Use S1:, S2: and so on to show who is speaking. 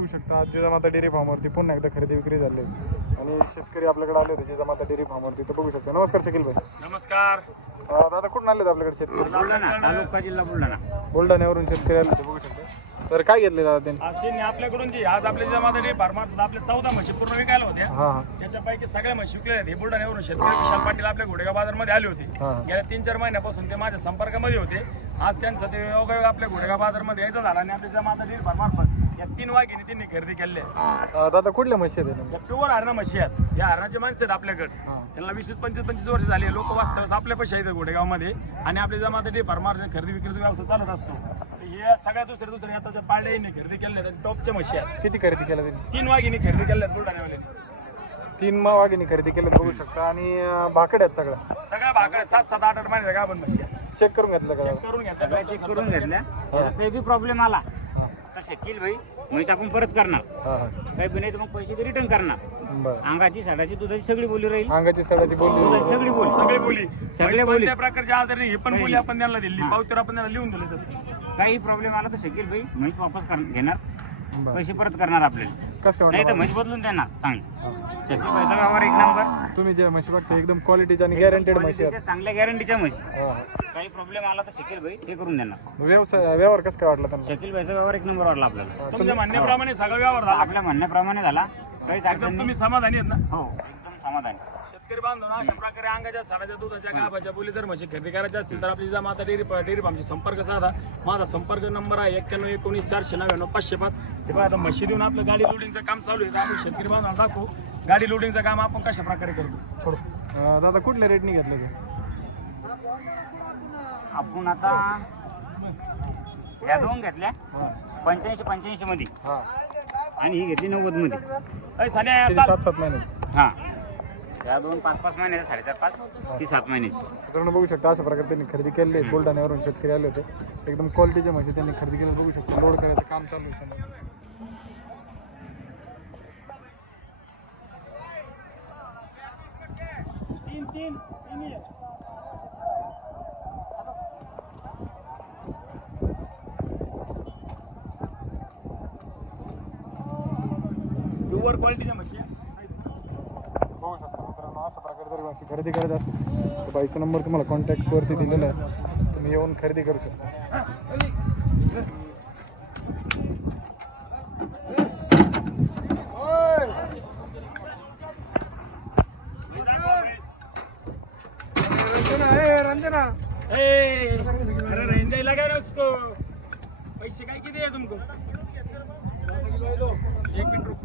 S1: शकता आज जिजामाता डेअरी फार्मवरती पुन्हा एकदा खरेदी विक्री झाली आणि शेतकरी आपल्याकडे आले होते जिजामाता डेअरी फार्मवरती तर बघू शकता. नमस्कार शकील भाई.
S2: नमस्कार
S1: दादा कुठून आले आपल्याकडे शेतकरी?
S2: बुलढाणा तालुका जिल्हा बुलढाणा.
S1: बुलढाण्यावरून शेतकरी आले होते बघू शकता. तर काय घेतले दादा त्यांनी?
S2: आज त्यांनी आपल्याकडून जी आज आपल्या जिजामाता डेअरी फार्मात आपल्या 14 म्हशी पूर्ण विकायला होत्या.
S1: हां
S2: त्याच्यापैकी सगळ्या म्हशी विकल्या आहेत. हे बुलढाण्यावरून शेतकरी विशाल पाटील आपल्या घोडेगाव बाजारमध्ये आले होते.
S1: हां
S2: गेल्या 3-4 महिन्यापासून ते माझ्या संपर्कामध्ये होते. आज त्यांचं ते योगायोग आपल्या घोडेगाव बाजारमध्ये यायचं झालं आणि आपल्या जिजामाता डेअरी फार्मात या 3 वाघिणी त्यांनी खरेदी केले.
S1: दादा कुठल्या म्हशी आहेत?
S2: या प्युअर हरणा म्हशी आहेत. या हरणाचे माणसं आहेत आपल्याकडे. त्यांना 20-25 वर्ष झाली. लोक वास्तव आपल्या पैसे आहेत घोडेगावमध्ये आणि आपल्या जिजामाता डेअरी फार्मात खरेदी विक्रीचा व्यवसाय चालत असतो. हे सगळ्या दुसऱ्या आता पाड्याने खरेदी केल्या टॉपच्या म्हशी आहेत.
S1: किती खरेदी केल्या त्यांनी?
S2: 3 वाघिणी खरेदी केल्या बुलढाण्यावाल्यांनी.
S1: 3 वाघिणी खरेदी केल्या बघू शकता आणि भाकड आहेत
S2: सगळ्या भाकऱ्या 7-7, 8-8 महिने गाभण म्हशी आहेत.
S1: चेक करून घेतलं का?
S2: चेक करून घेतल्या.
S3: चेक करून घेतल्या. काही बी प्रॉब्लेम आला तर शकील भाई म्हैस आपण परत करणार.
S1: हां हां
S3: काही बी नाही तर मग पैसे ते रिटर्न करणार.
S1: बरं.
S3: अंगाची साडाची दुधाची सगळी बोली राहील.
S1: अंगाची सडाची बोलली.
S3: दुधाची सगळी बोली.
S2: सगळे बोली
S3: सगळे बोली.
S2: त्या प्रकारचे आजार नाही. हे पण बोली आपण त्यांना दिली. पावतीवर आपण त्यांना लिहून दिलं तसं.
S3: काही प्रॉब्लेम आला तर शकील भाई म्हैस वापस घेणार.
S1: बरं.
S3: पैसे परत करणार आपल्याला.
S1: कसं काय
S3: नाही तर
S1: वाटलं?
S3: म्हैस बदलून देणार चांगली. शकील भाईचा व्यवहार एक नंबर.
S1: तुम्ही जे म्हशी बघता एकदम क्वालिटीच्या आणि गॅरंटेड म्हशी आहेत.
S3: चांगल्या गॅरंटीच्या म्हशी.
S1: हां
S3: काही प्रॉब्लेम आला तर शकील भाई हे करून देणार.
S1: व्यवहार कसं काय वाटला त्यांना?
S3: शकील भाईचा व्यवहार एक नंबर वाटला आपल्याला.
S2: तुमच्या म्हणण्याप्रमाणे सगळा व्यवहार झाला.
S3: आपल्या म्हणण्याप्रमाणे झाला. काहीच अडचण
S2: एकदम
S3: नाही.
S2: तुम्ही समाधानी आहेत ना?
S3: हो एकदम समाधानी.
S2: शेतकरी बांधव अशा प्रकारे अंगाच्या साडाच्या दुधाच्या गाभाच्या बोली जर म्हशी खरेदी करायच्या असतील तर आपली जिजामाता डेअरी फार्मची संपर्क साधा. माझा संपर्क नंबर आहे 9119499505. हे बघा आता म्हशी देऊन आपलं गाडी लोडिंगचं काम चालू आहे. तर आपण शेतकरी बांधव दाखवू गाडी लोडिंगचं काम आपण कशा प्रकारे करतो.
S1: दादा कुठल्या रेटने घेतलं ते?
S3: आपण आता या दोन घेतल्या
S1: हां
S3: 85 मध्ये
S1: हां
S3: आणि ही घेतली 90 मध्ये.
S2: अय सान्या,
S1: किती?
S2: चाल.
S1: 7-7 महिने.
S3: हा या दोन 5-5 महिन्याच्या 4.5-5 ती 7 महिन्याची.
S1: मित्रांनो बघू शकता अशा प्रकारे त्यांनी खरेदी केलेली आहे. बुलढाण्यावरून शेतकरी आले होते. एकदम क्वालिटीच्या म्हशी त्यांनी खरेदी केली बघू शकता. लोड करायचं काम चालू आहे समोर.
S2: तीन. प्युअर क्वालिटीच्या म्हशी आहे.
S1: बघू शकता मित्रांनो अशा प्रकारे जर म्हशी खरेदी करायचं असेल तर बाईचा नंबर तुम्हाला कॉन्टॅक्टवरती दिलेला आहे. तुम्ही येऊन खरेदी करू शकता. रंजना
S2: अरे रेंज लगा ना उसको. पैसे काय किती आहे तुमको? 1 मिनिट रुक.